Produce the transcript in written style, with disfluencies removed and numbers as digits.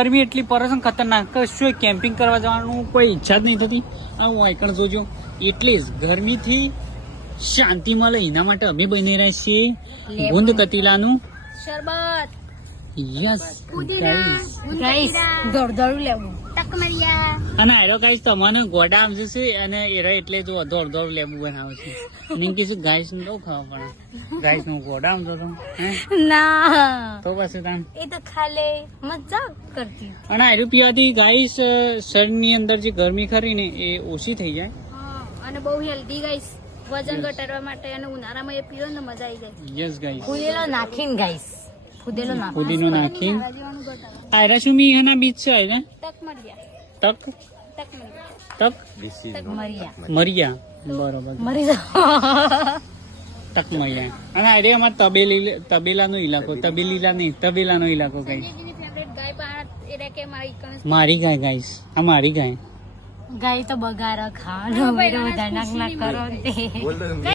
ગરમી એટલી પરસન ખતરનાક કશું કેમ્પિંગ કરવા જવાનું કોઈ ઈચ્છા જ નહીં થતી. હું આઈકણ જોજો એટલે જ ગરમીથી શાંતિ મળે એના માટે અમે બની રહ્યા છીએ ગુંદ કતીલાનું શરબત. યસ ગાઈસ દોડ લેવું તકમરિયા. અને આરો ગાઈસ તમને ગોડા આમ છે અને એરા એટલે જો દોડ લેવું બનાવે છે. નહીં કે ગાઈસ નું તો ખાવા પડે ગાઈસ નું ગોડા આમ તો ના તો પછી તાન એ તો ખાલી મજાક કરતી. અને આરો પીવાથી ગાઈસ શરીરની અંદર જે ગરમી ખરી ને એ ઓછી થઈ જાય. અને બહુ હેલ્ધી ગાઈસ, વજન ઘટાડવા માટે. અને ઉનાળામાં એ પીવો ને મજા આવી જાય. યસ ગાઈસ ફુદેલો નાખીને ગાઈસ, ફુદીનો નાખી આયરા શું મી એના બીજ છે આયરા તક મરિયા બરોબર તક મરિયા. અને આયરે અમાર તબેલાનો ઇલાકો તબેલાનો ઇલાકો ગાઈસ. મારી ગાય ગાઈસ, આ મારી ગાય ગાય તો બગારા ખાવાનો વધારે ના કરો તે.